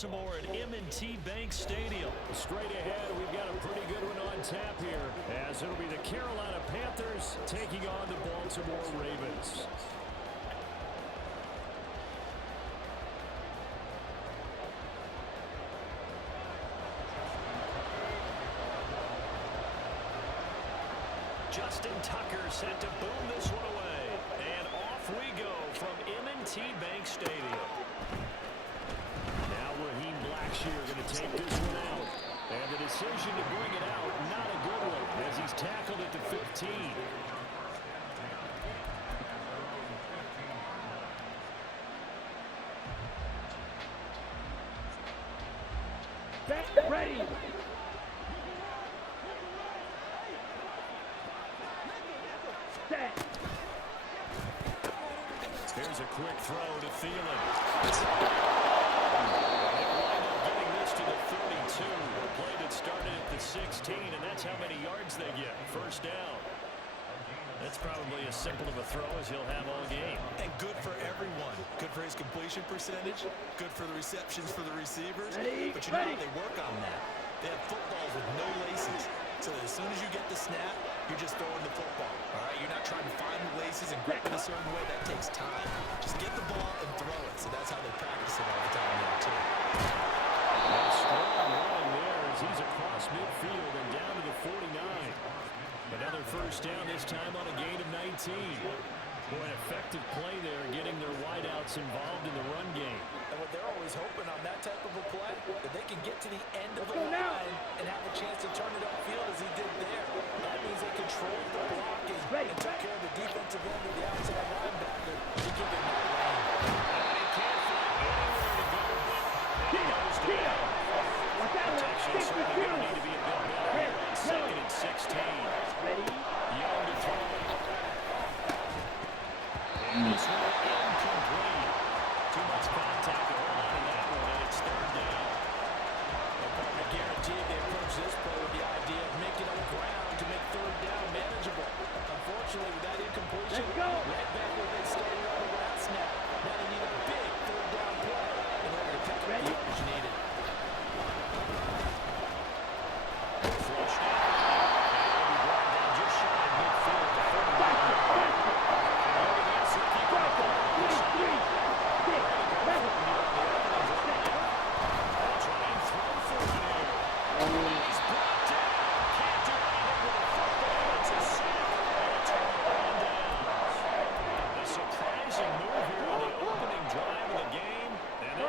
Baltimore at M&T Bank Stadium. Straight ahead, we've got a pretty good one on tap here, as it'll be the Carolina Panthers taking on the Baltimore Ravens. Justin Tucker set to boom this one away. And off we go from M&T Bank Stadium. Now Raheem Blackshear going to take this one out. And the decision to bring it out, not a good one, as he's tackled at the 15. Ready. Here's a quick throw to Thielen. They wind up getting this to the 32. A play that started at the 16, and that's how many yards they get. First down. That's probably as simple of a throw as he'll have all game. And good for everyone. Good for his completion percentage. Good for the receptions for the receivers. But you know how they work on that. They have footballs with no laces. So that as soon as you get the snap, you're just throwing the football. All right? You're not trying to find the laces and grip it a certain way. That takes time. Just get the ball and throw it. So that's how they practice it all the time now, too. A strong run there as he's across midfield and down to the 49. Another first down, this time on a gain of 19. Boy, an effective play there, getting their wideouts involved in the run game. And what they're always hoping on that type of a play, that they can get to the end of the line and have a chance to turn it upfield as he did there. That means they controlled the blocking and took care of the defensive end of the outside linebacker to give him that lane. They can't find anywhere to go with it. And he goes down. Protection certainly going to need to be a bit better. Second and 16. Young to throw. And this one incomplete. Too much contact to hold on to that one, and it's third down. I guarantee they approach this play with the idea of making up ground to make third down manageable. Unfortunately, with that incompletion, right back where they started on the last snap. Now they need a big third down play in order to pick up the yardage needed. Flushed out. And will be brought down just shy of midfield to 49.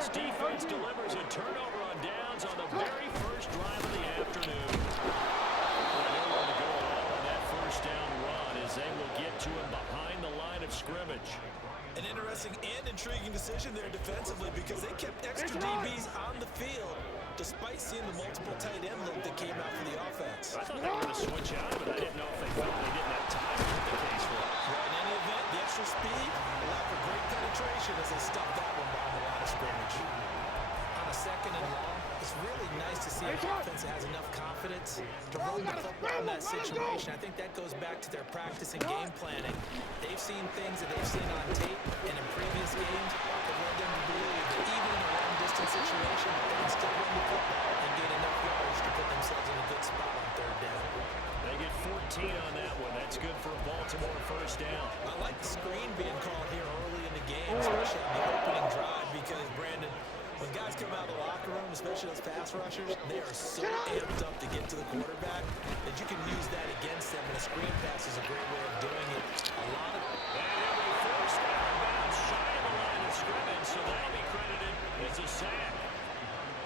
Defense delivers a turnover on downs on the very first drive of the afternoon. Nowhere to go at all on that first down run as they will get to him behind the line of scrimmage. An interesting and intriguing decision there defensively because they kept extra DBs on the field despite seeing the multiple tight end look that came out for the offense. I thought they were going to switch out, but I didn't know if they felt they didn't have time to hit the case for it. Well, in any event, the extra speed allowed for great penetration as they stuffed that one behind the line of scrimmage. On a second and long, it's really nice to see an offense that has enough confidence to run the football in that situation. I think that goes back to their practice and game planning. They've seen things that they've seen on tape and in previous games that led them to believe that even in a long-distance situation, they can still run the football and gain enough yards to put themselves in a good spot on third down. They get 14 on that one. That's good for a Baltimore first down. I like the screen being called here early in the game, especially on the opening drive, because, Brandon, when guys come out of the locker room, especially those pass rushers, they are so amped up to get to the quarterback that you can use that against them, and a screen pass is a great way of doing it. A lot of... And it'll be forced out of bounds shy of the line of scrimmage, so that'll be credited as a sack.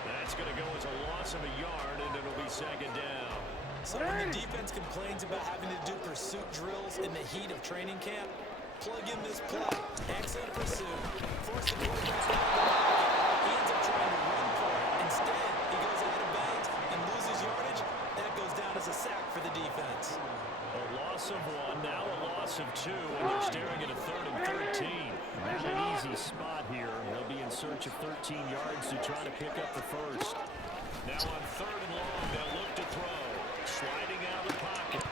That's going to go as a loss of a yard, and it'll be second down. So when the defense complains about having to do pursuit drills in the heat of training camp, plug in this play. Excellent pursuit. Force the quarterback out of the pocket. He ends up trying to run for it. Instead, he goes out of bounds and loses yardage. That goes down as a sack for the defense. A loss of one, now a loss of two, and they're staring at a third and 13. Not an easy spot here. They'll be in search of 13 yards to try to pick up the first. Now on third and long, they'll look to throw. Sliding out of the pocket.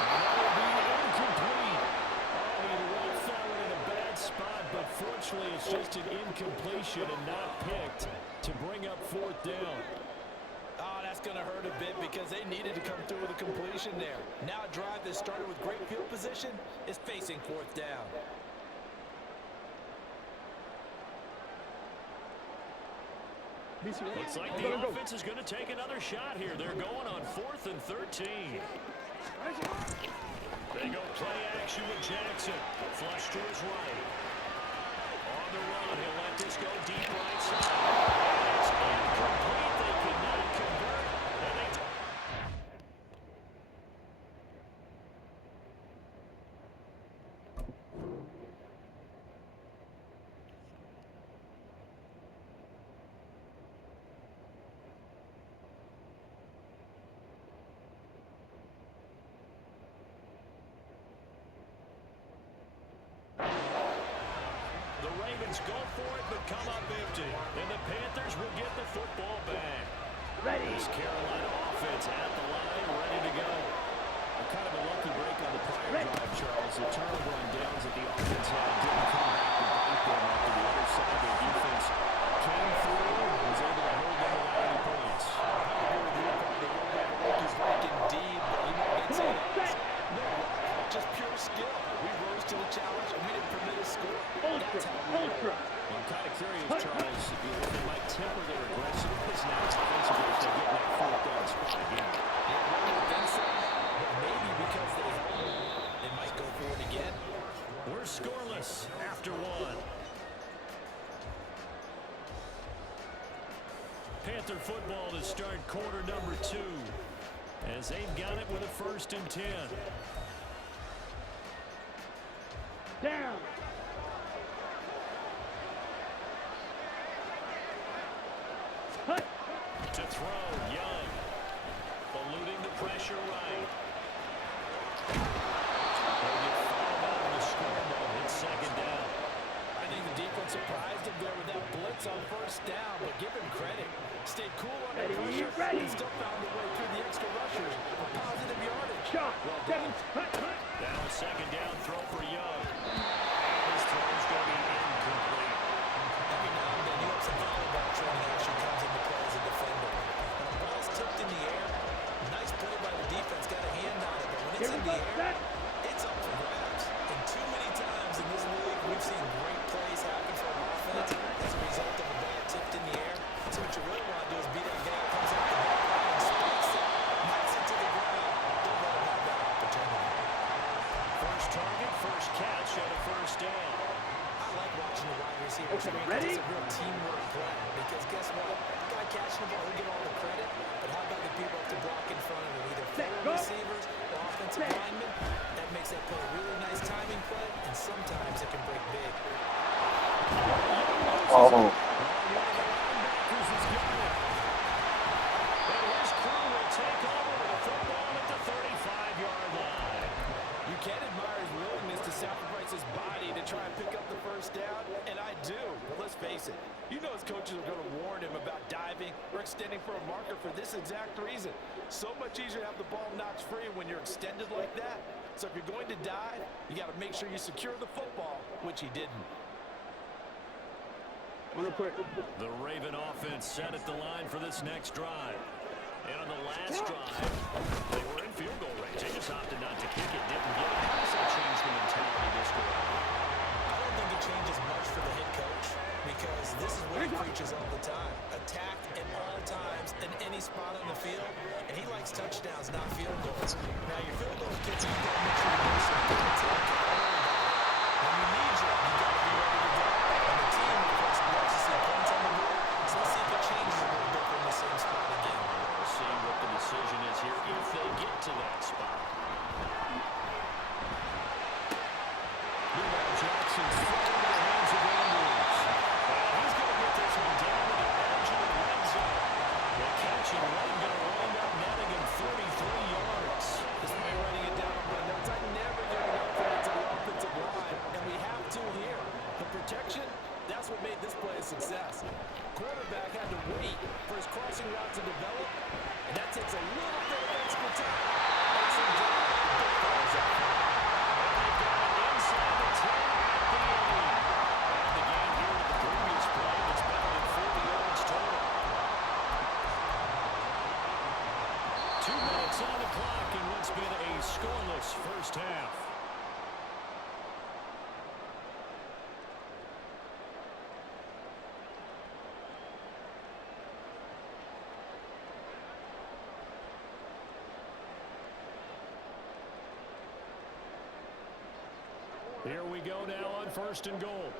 And that will be incomplete. Oh, he left that one in a bad spot, but unfortunately, it's just an incompletion and not picked to bring up 4th down. Oh, that's going to hurt a bit because they needed to come through with a completion there. Now a drive that started with great field position is facing 4th down. Looks like the offense is going to take another shot here. They're going on 4th and 13. They go play action with Jackson. Flush to his right. On the run, he'll let this go deep right side. And it's incomplete. They could not convert. And they go for it, but come up empty. And the Panthers will get the football back. This Carolina offense at the line, ready to go. Kind of a lucky break on the prior drive, Charles. The turnover on downs that the offense had didn't come back to bite them after the other side of the defense came through and was able to hold them without any points. He's like indeed, but you know they'd say that. No luck, just pure skill. We rose to the challenge and we didn't permit a score. That's how we roll. Well, I'm kind of curious, Charles, if they might temper their aggressiveness now offensively if they get that 4th down spot again. Yeah, I don't think so. But maybe because they might go for it again. We're scoreless after 1. Panther football to start quarter number 2 as they've got it with a 1st and 10. Down. To throw, Young. Eluding the pressure right. They'll get fouled out of the scoreboard. It's 2nd down. I think the defense surprised him there with that blitz on 1st down, but give him credit. Stayed cool under pressure and still found a way through the extra rushers for positive yardage. Well done. Now a 2nd down throw for Young. His throw's going to be incomplete. Every now and then you have some volleyball training actually comes into play as a defender. When a ball's tipped in the air, nice play by the defense, got a hand on it, but when it's in the air, it's up for grabs. And too many times in this league, we've seen great plays happen for an offense as a result of a ball tipped in the air. So what you really want to do is be that guy who comes off the back line and spikes it, knocks it to the ground. Don't let him have that opportunity. First target, first catch at a 1st down. I like watching the wide receivers. Ready? It's a real teamwork play because guess what? The guy catching the ball, he'll get all the credit, but how about the people up to block in front of him, either forward receivers or offensive linemen? That makes that play a really nice timing play, and sometimes it can break big. Oh. You can admire his willingness to sacrifice his body to try and pick up the 1st down, and I do. But let's face it, you know his coaches are going to warn him about diving or extending for a marker for this exact reason. So much easier to have the ball knocked free when you're extended like that. So if you're going to dive, you got to make sure you secure the football, which he didn't. The Raven offense set at the line for this next drive. And on the last drive, they were in field goal range. They just opted not to kick it, didn't get it. How does that change the mentality this way? I don't think it changes much for the head coach because this is what he preaches all the time. Attack at all times in any spot on the field, and he likes touchdowns, not field goals. Now, your field goal kids, you've got to make sure you do some good attack. When you need you, you've got to be ready to go. And the team, of course, loves to see points on the board, so let's see if it changes a little bit from the same spot again. We'll see what the decision is here if they get to that spot. Meanwhile, Jackson thrown into the hands of Andrews. He's going to get this one down to the edge of the red zone. The catch and run going to wind up netting him 33 yards. This way running it down on my notes. I never give it up for it to the offensive line, and we have to here. The protection, that's what made this play a success. Quarterback had to wait for his crossing route to develop, and that takes a little bit of extra time. That's some job. The big balls out. They've got it inside the 10 at the 8. been a scoreless first half. Here we go now on 1st and goal.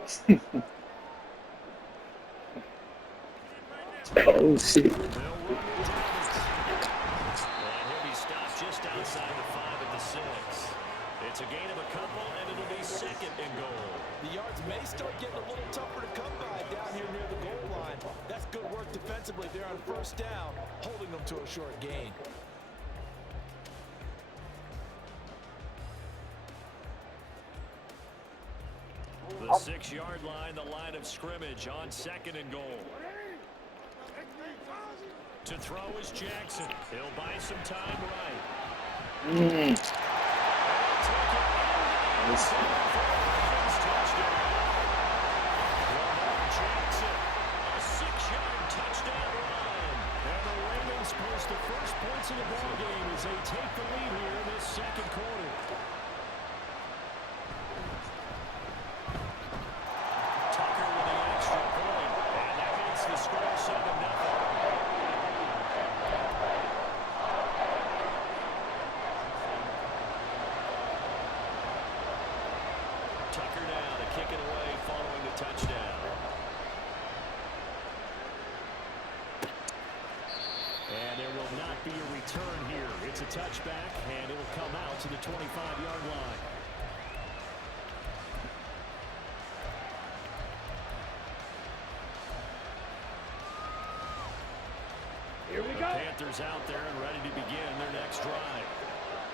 Oh, shit. They'll run with Davis. And he'll be stopped just outside the 5 at the 6. It's a gain of a couple, and it'll be 2nd and goal. The yards may start getting a little tougher to come by down here near the goal line. That's good work defensively there on 1st down, holding them to a short gain. The 6-yard line, the line of scrimmage on 2nd and goal. To throw is Jackson. He'll buy some time right. Jackson, a 6-yard touchdown run. And the Ravens post the first points in the ballgame as they take the lead here in this 2nd quarter. Tucker with the extra point, and that makes the score 7-0. Tucker now to kick it away following the touchdown. And there will not be a return here. It's a touchback, and it will come out to the 25-yard line. Here we go. Panthers out there and ready to begin their next drive.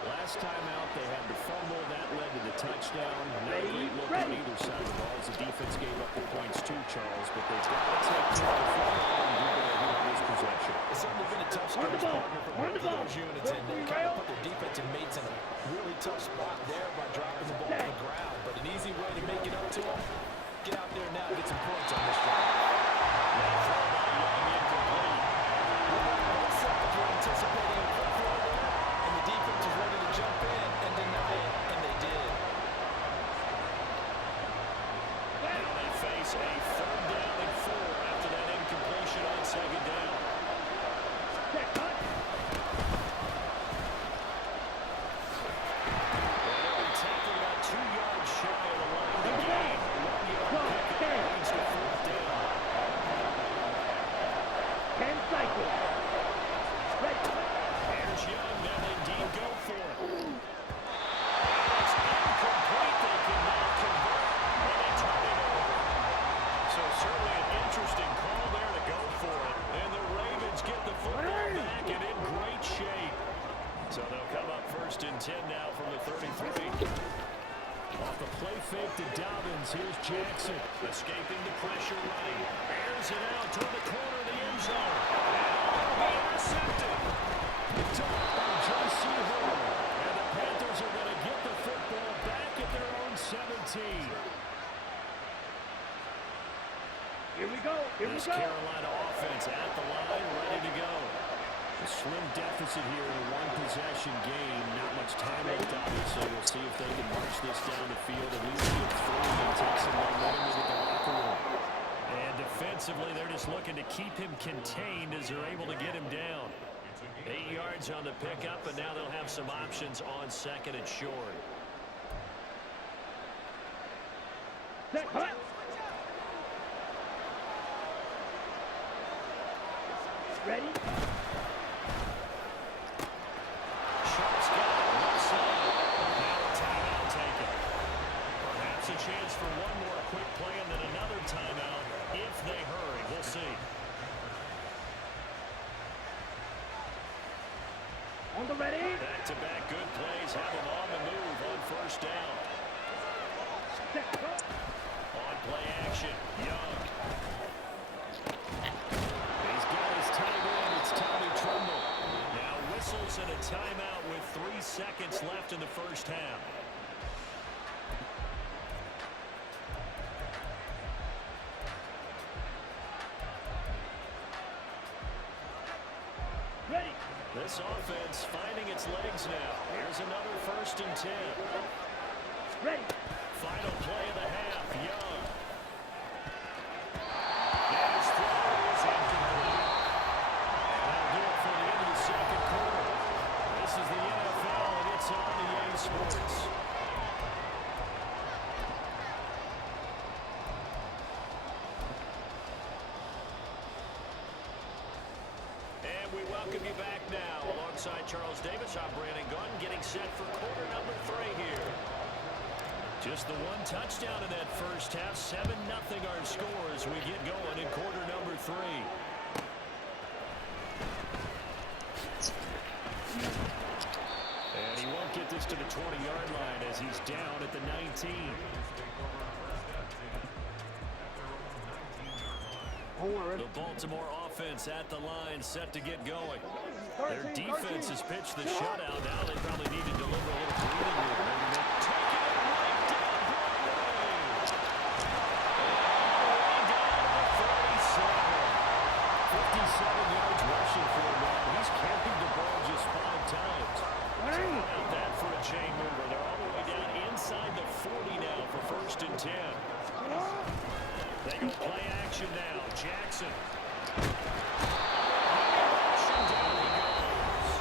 Last time out, they had the fumble. That led to the touchdown. Not a great look on either side of the ball as the defense gave up the points too, Charles. But they've got to take care of the football and do better here in this possession. It's certainly been a tough scrimmage partner for both of those units, and they kind of put their defensive mates in a really tough spot there by dropping the ball on the ground. But an easy way to make it up to them, get out there now and get some points on this drive. That throw by Young incomplete. You're anticipating a quick throw there, and the defense was ready to jump in and deny it, and they did. Now they face a 3rd down and 4 after that incompletion on 2nd down. They'll be tackled about 2 yards shy of the line of the game. 1-yard pickup leads to 4th down. 10 cycles. Here's Young. Now they indeed go for it. It's incomplete. They cannot convert, and they turn it over. So certainly an interesting call there to go for it. And the Ravens get the football back and in great shape. So they'll come up 1st and 10 now from the 33. Off the play fake to Dobbins. Here's Jackson. Escaping the pressure right. Airs it out toward the corner of the end zone. And intercepted. Dropped by J.C. Horn. And the Panthers are going to get the football back at their own 17. Here we go. Here we This go. Carolina offense at the line, ready to go. A slim deficit here in a one-possession game. Not much time left, obviously. We'll see if they can march this down the field and at least get through and take some momentum into the locker room. And defensively, they're just looking to keep him contained as they're able to get him down. 8 yards on the pickup, and now they'll have some options on 2nd and short. Set. Cut. Ready? Sharp's got it. Left side. Now a timeout taken. Perhaps a chance for one more quick play and then another timeout if they hurry. We'll see. On the ready. Back-to-back good plays have them on the move on 1st down. Set. Cut. On play action, Young. He's got his tight end. It's Tommy Tremble. Now whistles and a timeout with 3 seconds left in the 1st half. Ready. This offense finding its legs now. Here's another 1st and 10. Ready. Final play of the half, Young. And his throw is incomplete. And that'll do it for the end of the 2nd quarter. This is the NFL, and it's on EA Sports. And we welcome you back now. Alongside Charles Davis, I'm Brandon Gunn, getting set for quarter number 3 here. Just the one touchdown in that first half. 7-0 our score as we get going in quarter number 3. And he won't get this to the 20-yard line as he's down at the 19. The Baltimore offense at the line, set to get going. Their defense has pitched the shutout. Now they probably need to deliver a little breathing room. Maybe they take it right down Broadway. And down to 37. 57 yards rushing for him now. He's carried the ball just 5 times. How about that for a chain mover? They're all the way down inside the 40 now for 1st and 10. They go play action now. Jackson. Down he goes.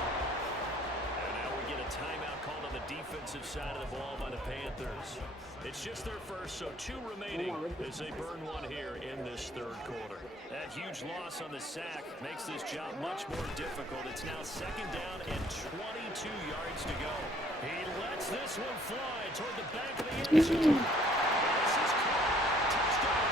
And now we get a timeout called on the defensive side of the ball by the Panthers. It's just their first, so 2 remaining as they burn 1 here in this 3rd quarter. That huge loss on the sack makes this job much more difficult. It's now 2nd down and 22 yards to go. He lets this one fly toward the back of the end zone. This is touchdown.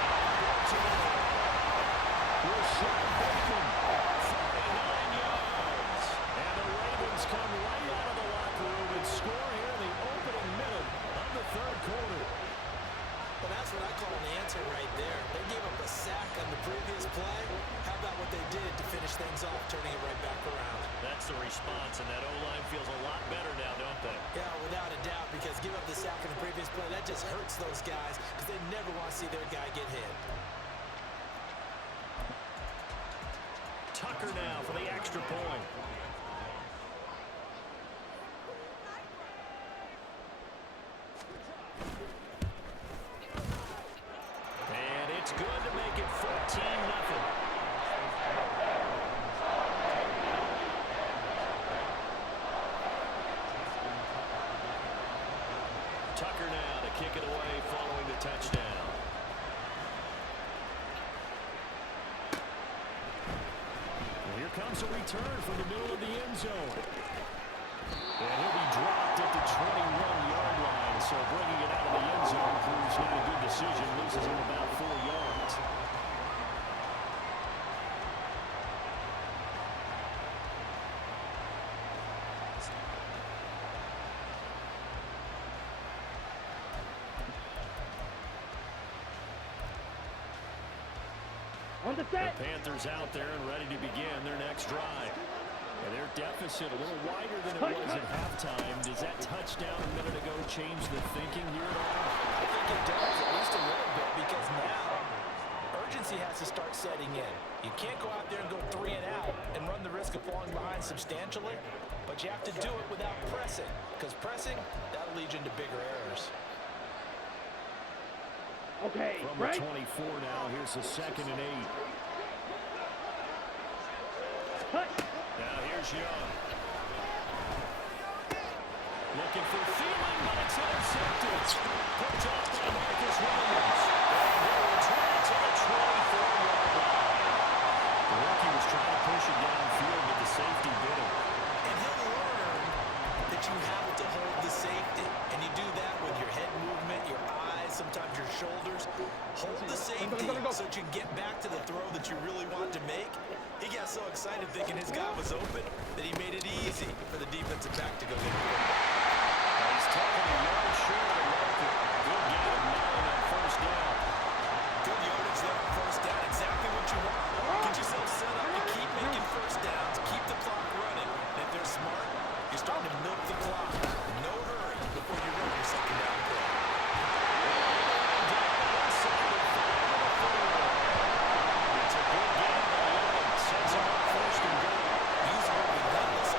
Rashad Bateman, 49 yards. And the Ravens come right out of the locker room and score here in the opening minute of the 3rd quarter. Well, that's what I call an answer right there. They gave up a sack on the previous play. How about what they did to finish things off, turning it right back around? That's the response, and that O-line feels a lot better now, don't they? Yeah, without a doubt, because give up the sack in the previous play, that just hurts those guys because they never want to see their guy get hit. Tucker now for the extra point. And it's good to make it 14-0. Tucker now to kick it away following the touchdown. Here comes a return from the middle of the end zone. And he'll be dropped at the 21-yard line. So bringing it out of the end zone proves not a good decision. Loses him about 4 yards. On the set. The Panthers out there and ready to begin their next drive. And their deficit a little wider than it was at halftime. Does that touchdown a minute ago change the thinking here at all? I think it does, at least a little bit, because now urgency has to start setting in. You can't go out there and go 3 and out and run the risk of falling behind substantially, but you have to do it without pressing, because pressing, that'll lead you into bigger errors. Okay, From right. the 24 now, here's the 2nd and 8. Cut. Now here's Young. Looking for Thielen, but it's intercepted. Picked off by Marcus Williams. And he'll return it to the 24-yard line. The rookie was trying to push it downfield, but the safety bit him. And he'll learn that you have to hold the safety, and you do that with your head movement, your eyes, sometimes your shoulders. Hold the safety so that you get back to the throw that you really want to make. He got so excited thinking his guy was open that he made it easy for the defensive back to go get it. He's taking a yard short of the marker. Good game of 9 on 1st down. Good yardage there on 1st down. Exactly what you want. Get yourself set up to keep making 1st downs, keep the clock running. And if they're smart, you're starting to milk the clock. No hurry before you run your 2nd down play. It's a good game by Young. Sets him up 1st and goal. He's relentless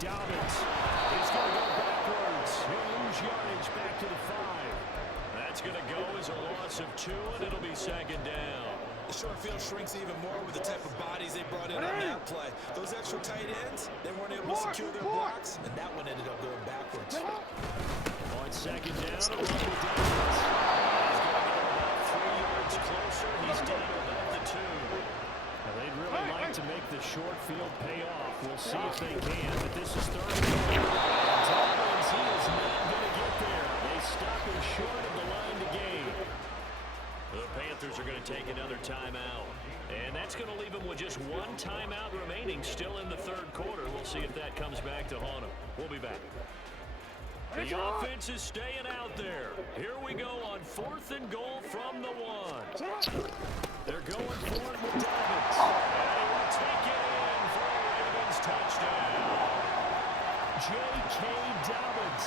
Dobbins is going to go backwards. He'll lose yardage back to the 5. That's going to go as a loss of 2, and it'll be second down. The short field shrinks even more with the type of bodies they brought in on that play. Those extra tight ends, they weren't able to secure their blocks, and that one ended up going backwards. On second down, along with Dobbins. He's going to get about 3 yards closer. He's down about the 2. Now, they'd really like to make the short field pay off. We'll see if they can, but this is third and goal. Dobbins, he is not going to get there. They stop him short of the line to gain. The Panthers are going to take another timeout. And that's going to leave them with just 1 timeout remaining still in the third quarter. We'll see if that comes back to haunt them. We'll be back. The offense is staying out there. Here we go on 4th and goal from the 1. They're going for it with Dobbins. And he will take it in for a Ravens touchdown. J.K. Dobbins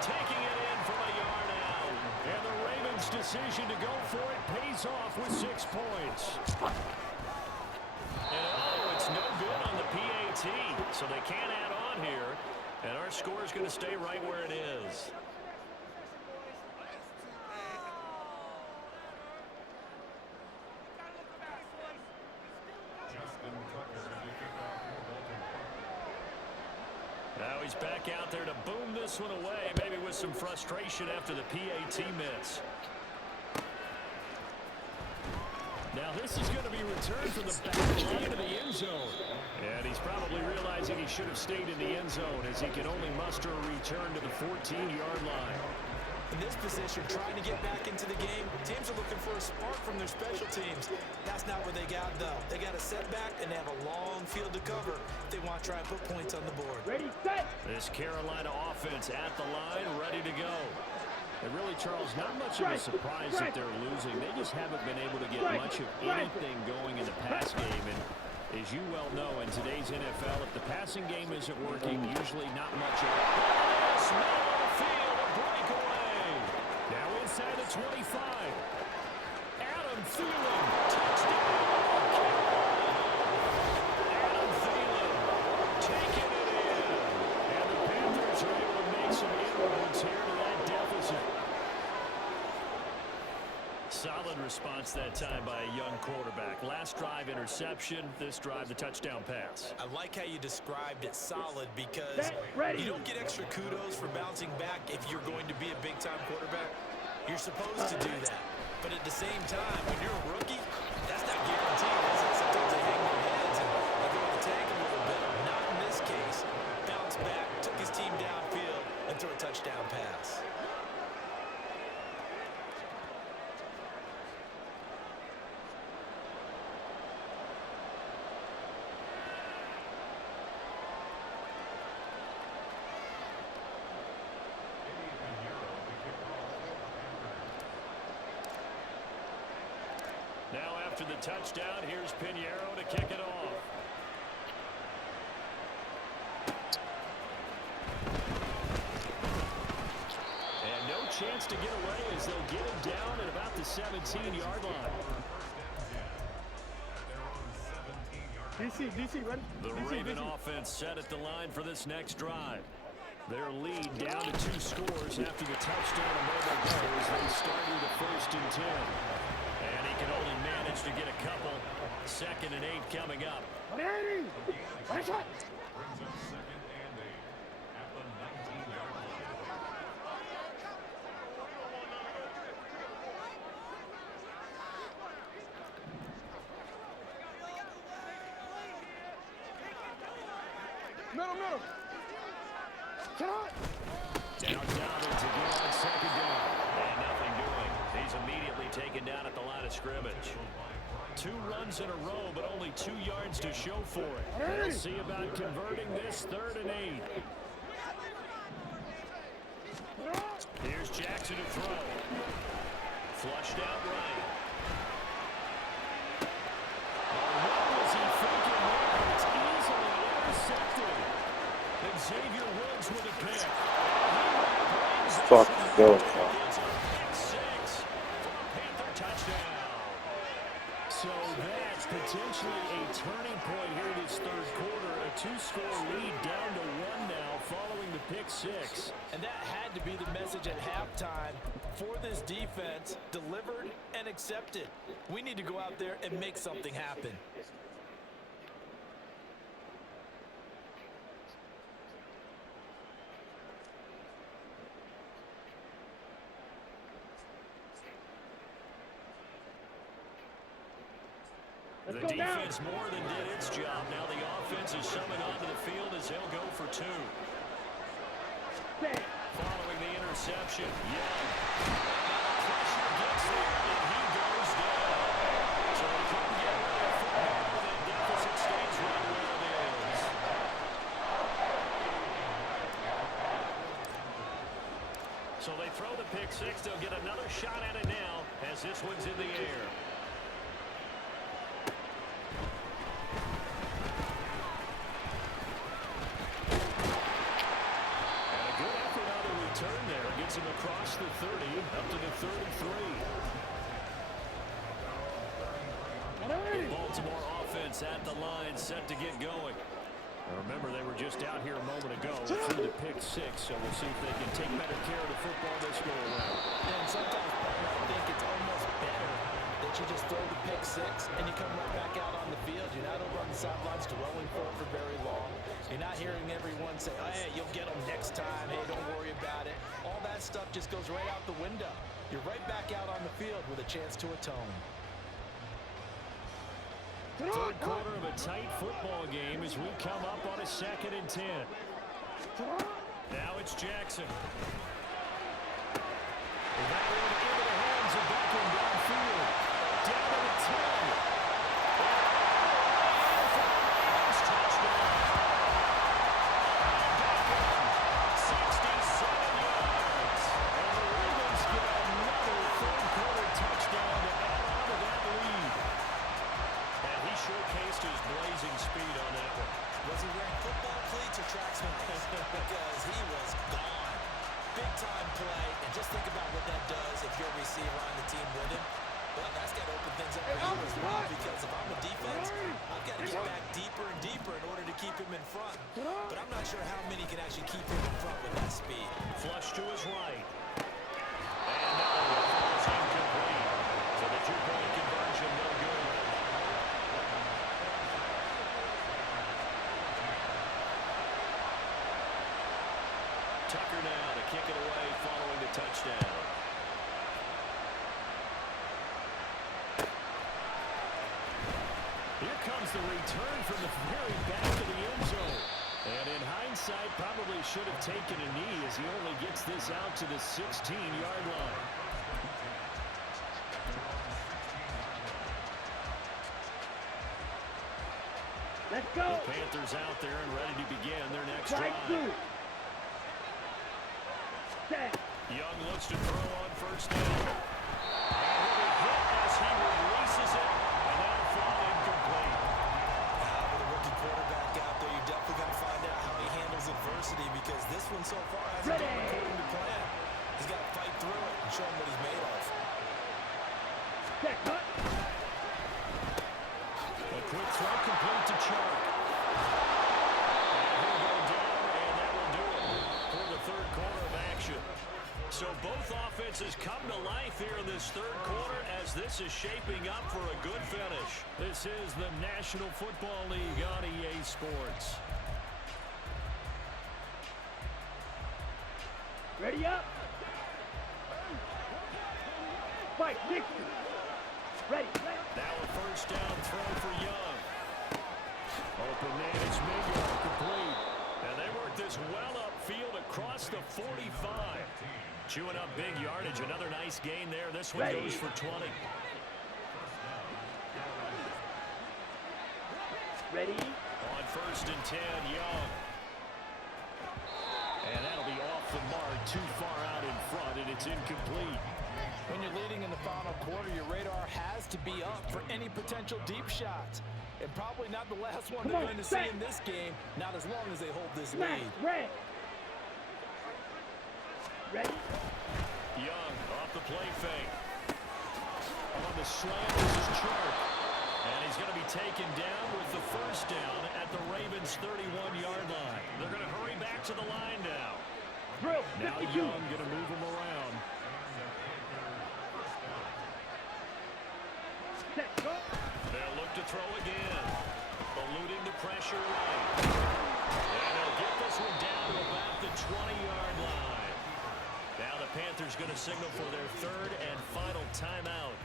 taking it in from a yard out. And the Ravens' decision to go for it pays off with 6 points. And oh, it's no good on the PAT, so they can't add on here. And our score is going to stay right where it is. Now he's back out there to boom this one away, maybe with some frustration after the PAT miss. Now this is going to be returned from the back line of the end zone. And he's probably realizing he should have stayed in the end zone as he can only muster a return to the 14-yard line. In this position, trying to get back into the game, teams are looking for a spark from their special teams. That's not what they got, though. They got a setback, and they have a long field to cover if they want to try and put points on the board. Ready, set. This Carolina offense at the line, ready to go. And really, Charles, not much of a surprise that they're losing. They just haven't been able to get much of anything going in the pass game. And as you well know, in today's NFL, if the passing game isn't working, usually not much of it. Middle of the field, a breakaway. Now inside the 25. Adam Thielen, touchdown. Adam Thielen taking it in. And the Panthers are able to make some inroads here to that deficit. Solid response that time by a young quarterback. Last drive, interception. This drive, the touchdown pass. I like how you described it solid because you don't get extra kudos for bouncing back if you're going to be a big-time quarterback. You're supposed to do that. But at the same time, when you're a rookie, that's not guaranteed, is it? Sometimes they hang their heads and they go to the tank a little bit. Not in this case. Bounce back, took his team downfield, and threw a touchdown pass. Now after the touchdown, here's Pinheiro to kick it off. And no chance to get away as they'll get him down at about the 17-yard line. DC, ready? The Raven offense set at the line for this next drive. Their lead down to 2 scores after the touchdown a moment ago as they started the 1st and 10. And he can only manage to get a couple. 2nd and 8 coming up. Ready? Ready, shot. Middle. Shot. Down Dobbins again on 2nd down. And nothing doing. He's immediately taken down at the line of scrimmage. 2 runs in a row, but only 2 yards to show for it. They'll see about converting this 3rd and 8. Here's Jackson to throw. Flushed out right. What was he thinking there? It's easily intercepted. And Xavier Woods with a pick. Fuck, go. It's a pick 6 for a Panther touchdown. So that's potentially a turning point here this third quarter. A 2-score lead down to 1 now following the pick six. And that had to be the message at halftime for this defense. Delivered and accepted. We need to go out there and make something happen. The defense more than did its job. Now the offense is summoned onto the field as they'll go for 2. Following the interception, Young. Pressure gets there, and he goes down. So they couldn't get rid of football, and the deficit stays right where it is. So they throw the pick six. They'll get another shot at it now as this one's in the air. Gets him across the 30, up to the 33. Baltimore offense at the line, set to get going. Remember, they were just out here a moment ago through the pick six, so we'll see if they can take better care of the football this go around. And sometimes, I think it's almost better that you just throw the pick six and you come right back out on the field. You're not over on the sidelines dwelling for it for very long. You're not hearing everyone say, oh, hey, you'll get them next time. Hey, don't worry about it. All that stuff just goes right out the window. You're right back out on the field with a chance to atone. Third quarter of a tight football game as we come up on a 2nd and 10. Now it's Jackson. That one into the hands of Beckham downfield. Down to the 10. Touchdown. 67 yards. And the Ravens get another third quarter touchdown to add on to that lead. And he showcased his blazing speed on that one. Was he wearing football cleats or tracksman cleats? Because he was gone. Big-time play. And just think about what that does if you're a receiver on the team with him. Well, that's got to open things up for you as well, because if I'm a defense, I've got to get back deeper and deeper in order to keep him in front. But I'm not sure how many can actually keep him in front with that speed. Flush to his right. And that one is incomplete. So the 2-point conversion, no good. Tucker now to kick it away following the touchdown. Here comes the return from the very back of the end zone. And in hindsight, probably should have taken a knee as he only gets this out to the 16-yard line. Let's go. The Panthers out there and ready to begin their next drive. Young looks to throw on first down. And he'll be hit as he releases it, and that'll fall incomplete. With a rookie quarterback out there, you're definitely going to find out how he handles adversity, because this one so far hasn't gone according to plan. He's got to fight through it and show him what he's made of. A quick throw complete to Chark. And he'll go down, and that will do it for the third quarter of action. So both offenses come to life here in this third quarter as this is shaping up for a good finish. This is the National Football League on EA Sports. Ready up. Fight, Nick. Ready. Now a first down throw for Young. Open man, it's Mingo, complete. And they work this well upfield across the 45. Chewing up big yardage. Another nice gain there. This one goes for 20. Ready. On first and 10, Young. And that'll be off the mark, too far out in front, and it's incomplete. When you're leading in the final quarter, your radar has to be up for any potential deep shots. And probably not the last one they're going to see in this game, not as long as they hold this lead. Ready. Ready. Young off the play fake. On the slant, this is Chark. Now Young going to move him around. They'll look to throw again. Eluding the pressure right. And they'll get this one down to about the 20-yard line. Now the Panthers going to signal for their third and final timeout.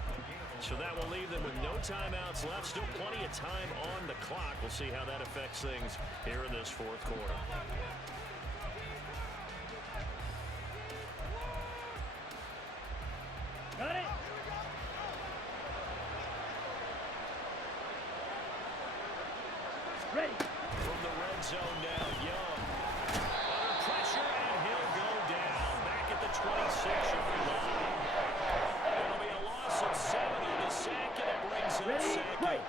So that will leave them with no timeouts left. Still plenty of time on the clock. We'll see how that affects things here in this fourth quarter. Got it. Ready. From the red zone now, Young. Under pressure, and he'll go down. Back at the 26-yard line. It'll be a loss of 7 on the sack, and it brings it Ready, second. right.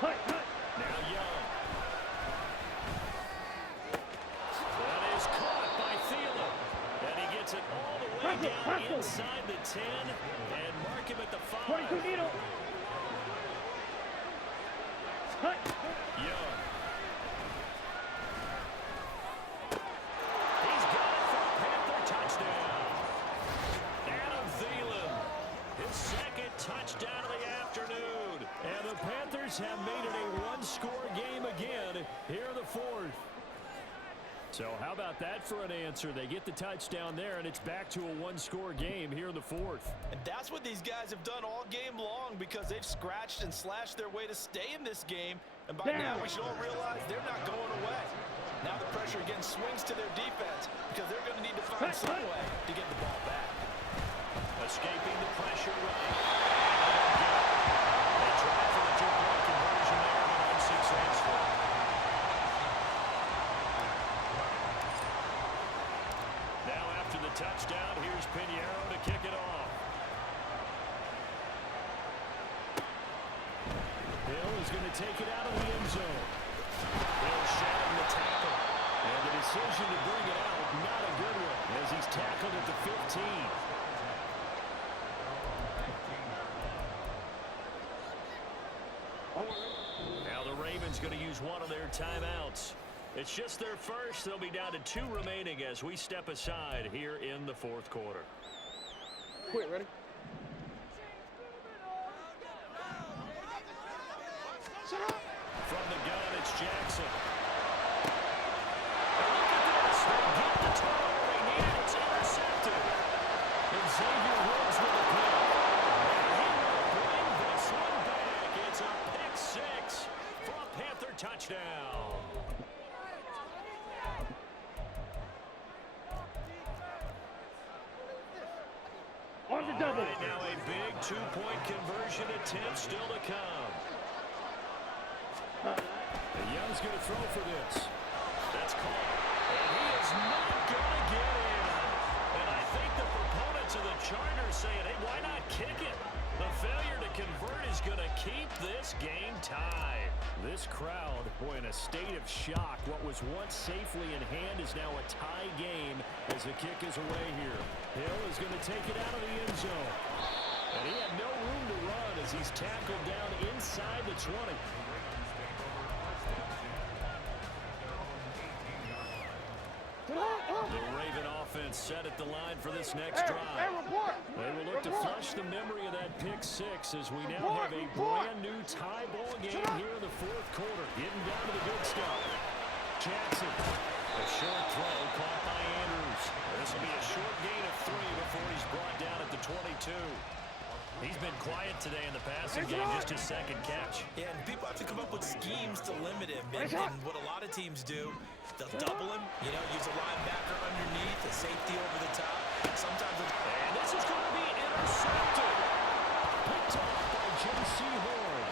Hut, hut. Now Young. That is caught by Thielen. And he gets it all the way down inside the 10 and mark him at the 5. 22 needle. Hut. Young. He's got it for a Panther touchdown. Adam Thielen, his second touchdown of the afternoon. And the Panthers have made it a one-score game again here in the fourth. So how about that for an answer? They get the touchdown there, and it's back to a one-score game here in the fourth. And that's what these guys have done all game long because they've scratched and slashed their way to stay in this game. And by now, we should all realize they're not going away. Now the pressure again swings to their defense because they're going to need to find some way to get the ball back. Escaping the pressure right. They try for the two-point conversion there, but unsuccessful. Now after the touchdown, here's Pinheiro to kick it off. Hill is going to take it out of the end zone. Hill shedding the tackle. And the decision to bring it out, not a good one, as he's tackled at the 15. Now the Ravens going to use one of their timeouts. It's just their first. They'll be down to 2 remaining as we step aside here in the fourth quarter. Quit, ready? From the gun, it's Jackson. And look at this. They get the turnover they need. It's intercepted. And Xavier Woods with a pick. And he will bring this one back. It's a pick 6 for a Panther touchdown. On the double. Right now a big 2-point conversion attempt still to come. And Young's going to throw for this. That's caught. And he is not going to get in. And I think the proponents of the Chargers saying, hey, why not kick it? The failure to convert is going to keep this game tied. This crowd, boy, in a state of shock. What was once safely in hand is now a tie game as the kick is away here. Hill is going to take it out of the end zone. And he had no room to run as he's tackled down inside the 20. The Raven offense set at the line for this next drive. They will look to flush the memory of that pick 6 as we now have a brand new tie ball game here in the fourth quarter. Getting down to the good stuff. Jackson, a short throw caught by Andrews. This will be a short gain of 3 before he's brought down at the 22. He's been quiet today in the passing game, just his second catch. Yeah, and people have to come up with schemes to limit him. And what a lot of teams do, they'll double him, use a linebacker underneath, a safety over the top. Sometimes and this is going to be intercepted. Picked off by J.C. Horn.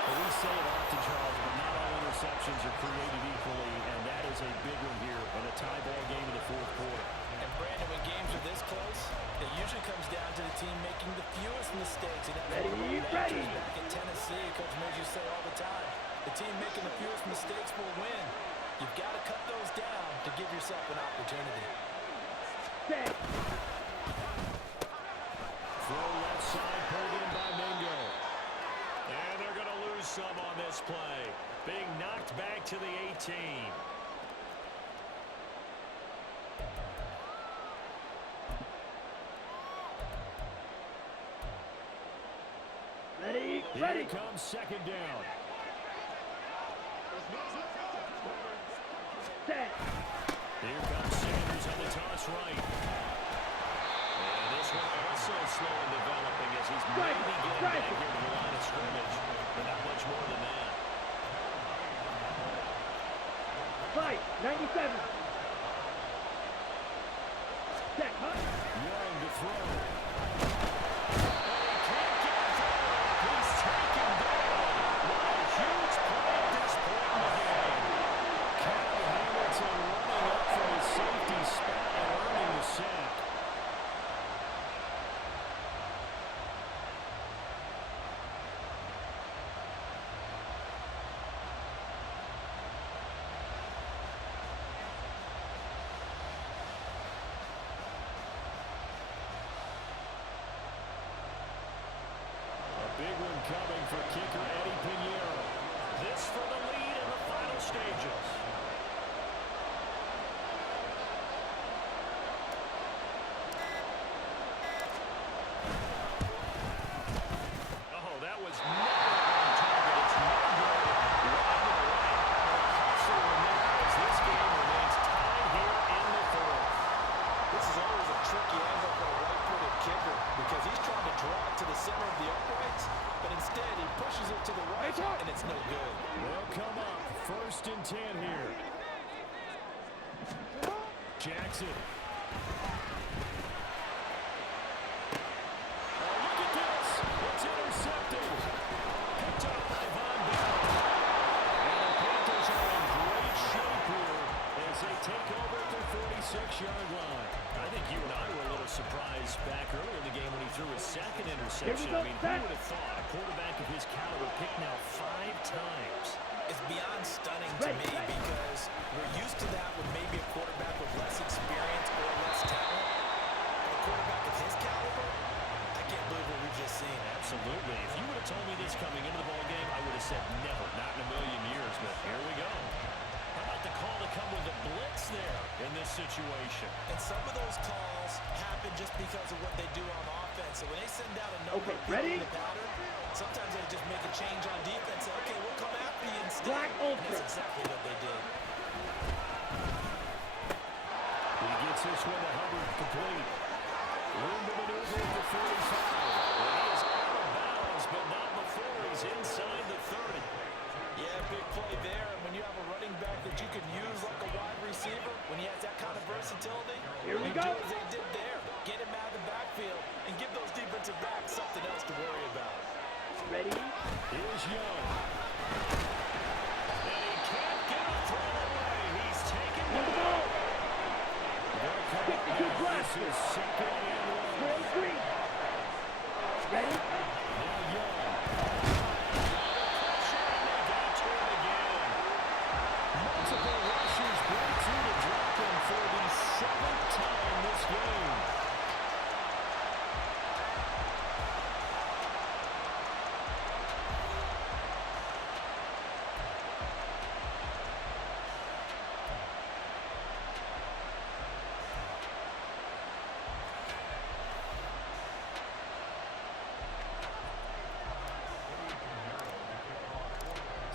Well, we say it often, Charles, but not all interceptions are created equally, and that is a big one here in a tie ball game in the fourth quarter. And Brandon, when games are this close, it usually comes down to the team making the fewest mistakes. And that's what back in Tennessee, Coach Midge used to say all the time, the team making the fewest mistakes will win. You've got to cut those down to give yourself an opportunity. Throw left side, pulled in by Mingo. And they're going to lose some on pushed back to the 18. Ready, Here ready. comes second down. Set. Here comes Sanders on the toss right. And this one also slow in developing as he's maybe getting back here to the line of scrimmage, but not much more than that. Fight, 97. Set, huh? Young to throw. And he can't get through. He's taken down. What a huge play at this point in the game. Cal Hamilton running up from his safety spot and earning the sack. Big one coming for kicker Eddie Pinheiro. This for the lead in the final stages. Oh, that was never on target. It's no good. Wide to the right. Hustle in there as this game remains tied here in the fourth. This is always a tricky angle for a right-footed kicker because he's trying to draw it to the center of the uprights, but instead he pushes it to the right, and it's no good. They'll come up. 1st and 10 here. Jackson. Oh, look at this. It's intercepted. Picked up by Von Bell. And the Panthers are in great shape here as they take over at their 46-yard line. I think you and I were a little surprised back earlier in the game when he threw his second interception. I mean, who would have thought a quarterback of his caliber picked now 5 times? It's beyond stunning to me because we're used to that with maybe a quarterback with less experience or less talent. But a quarterback of his caliber, I can't believe what we've just seen. Absolutely. If you would have told me this coming into the ballgame, I would have said never, not in a million years, but here we go. How about the call to come with a blitz there in this situation? And some of those calls happen just because of what they do on offense. So when they send out a number Okay, of people ready? in the pattern, sometimes they just make a change on defense. Say, okay, we'll come after you instead. Black And Ultra. that's exactly what they did. He gets this one to Hubbard complete. Room to maneuver at the 45. Well, he is out of bounds, but not before he's inside the 30. Yeah, big play there. And when you have a running back that you can use like a wide receiver, when he has that kind of versatility, Here we you go. do as they did there. Get him out of the backfield and give those defensive backs something else to worry about. Ready? Here's Young. And he can't get a throw away. He's taken On the down. ball. They'll come up 52 now. blast. This is 2nd and 1. 4-3. Ready? Now Young. Pressure, and they got to him again. Multiple rushers break through to drop him for the 7th time this game.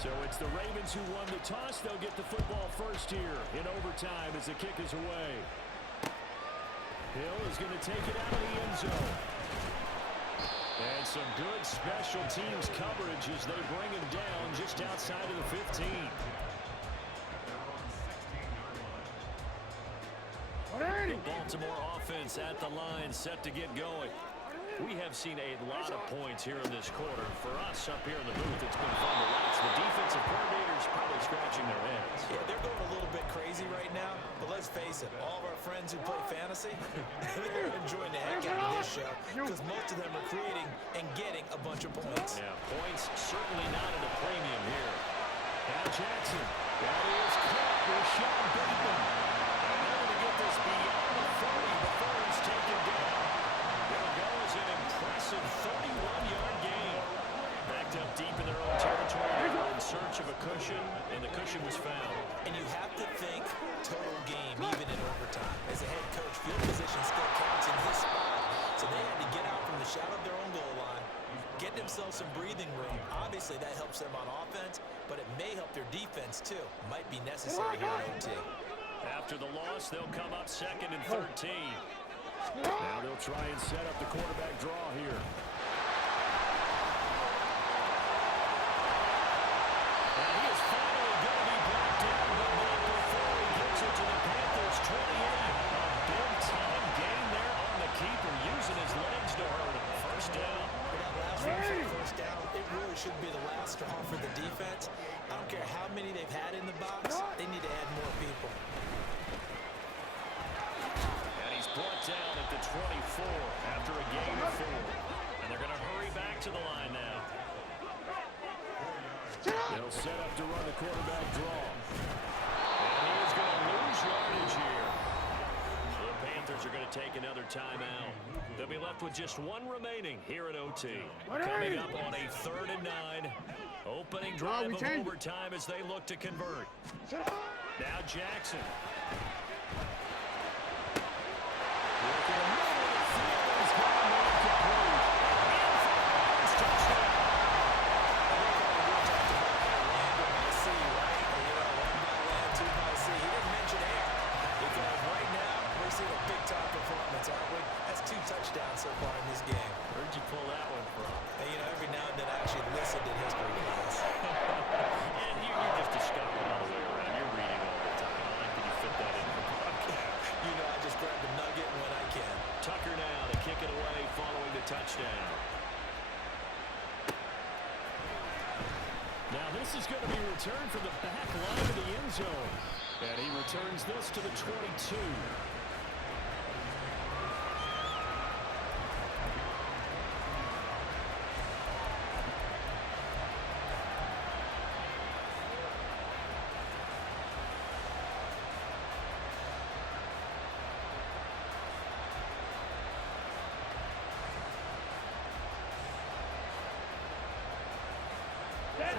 So it's the Ravens who won the toss. They'll get the football first here in overtime as the kick is away. Hill is going to take it out of the end zone. And some good special teams coverage as they bring him down just outside of the 15. The Baltimore offense at the line set to get going. We have seen a lot of points here in this quarter. For us up here in the booth, it's been fun to watch. The defensive coordinators probably scratching their heads. Yeah, they're going a little bit crazy right now, but let's face it, all of our friends who play fantasy, they're enjoying the heck out of this show because most of them are creating and getting a bunch of points. Yeah, points certainly not at a premium here. Now Jackson. That is caught with Sean Bateman. And they're going to get this beyond the 40 before it's taken down. There goes an impressive 31-yard gain. Backed up deep in their own territory. They're in search of a cushion, and the cushion themselves some breathing room. Obviously, that helps them on offense, but it may help their defense, too. Might be necessary here in OT. After the loss, they'll come up 2nd and 13. Now they'll try and set up the quarterback draw here. And he is finally going to be brought down, but not before he gets it to the Panthers' 28. A big-time gain there on the keeper, using his legs to hurt him. First down. For that last run for the first down, it really should be the last straw for the defense. I don't care how many they've had in the box. They need to add more people. And he's brought down at the 24 after a gain of 4. And they're going to hurry back to the line now. They'll set up to run the quarterback draw. And he is going to lose yardage here. The Panthers are going to take another timeout. They'll be left with just one remaining here at OT. Coming up on a 3rd and 9. Opening drive of overtime as they look to convert. Now Jackson. Touchdowns so far in this game. Where'd you pull that one from? Hey, you know, every now and then I actually listened in history class. And you're just a scholar all the way around. You're reading all the time. I like that you fit that into the podcast. You know, I just grab the nugget when I can. Tucker now to kick it away following the touchdown. Now this is going to be returned from the back line of the end zone. And he returns this to the 22.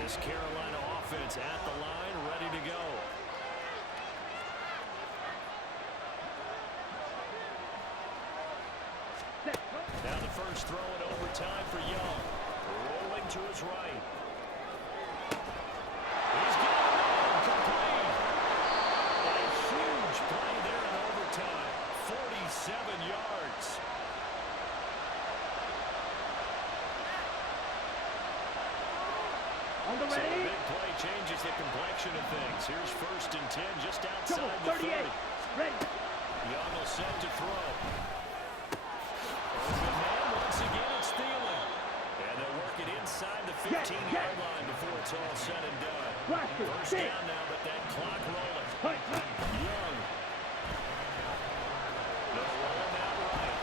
This Carolina offense at the line, ready to go. Now the first throw in overtime for Young. Rolling to his right. He's got it complete. A huge play there in overtime. 47 yards. On the So a ready. big play changes the complexion of things. Here's 1st and 10 just outside the 30. Ready. Young will set to throw. Open man once again, it's Thielen. And they'll work it inside the 15-yard line before it's all said and done. First down now, but that clock rolling. Young. They'll roll him out right.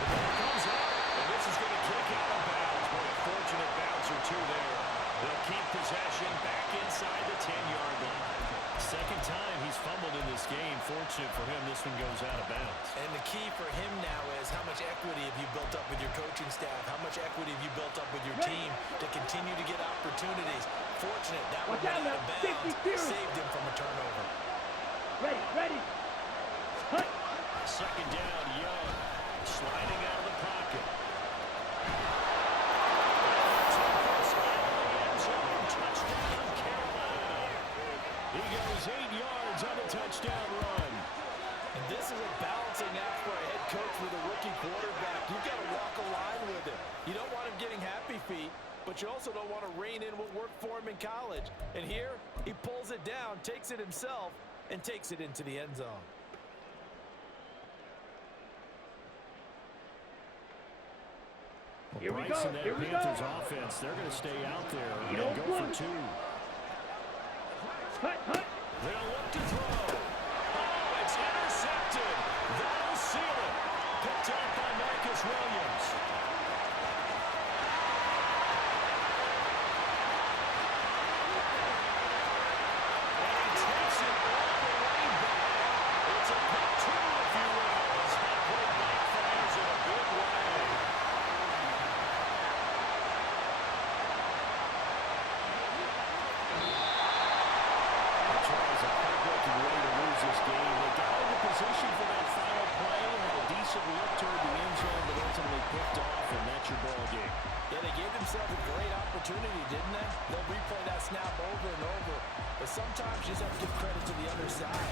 The ball comes out, and this is going to kick out of bounds. What a fortunate bounce or two there. They'll keep possession back inside the 10-yard line. Second time he's fumbled in this game. Fortunate for him, this one goes out of bounds. And the key for him now is how much equity have you built up with your coaching staff? How much equity have you built up with your team to continue to get opportunities? Fortunate that one went out of bounds. Saved him from a turnover. Ready. Second down, Young. Sliding out of the pocket. Touchdown, Carolina. He goes 8 yards on the touchdown run. And this is a balancing act for a head coach with a rookie quarterback. You've got to walk a line with him. You don't want him getting happy feet, but you also don't want to rein in what worked for him in college. And here, he pulls it down, takes it himself, and takes it into the end zone. Here we Bryce go. and that Here we Panthers go. offense, they're going to stay out there and don't go blink. for 2. Hut. They'll look to throw. Oh, it's intercepted. That'll seal it. Picked off by Marcus Williams. And he takes it all the way back. It's a pick 2, if you will, as that play backfires in a big way. Tries a heartbreaking way to lose this game. They got into position for that final play, had a decent look toward the end zone, but ultimately picked off, and that your ball game. Yeah, they gave themselves a great opportunity, didn't they? They'll replay that snap over and over. But sometimes you just have to give credit to the other side.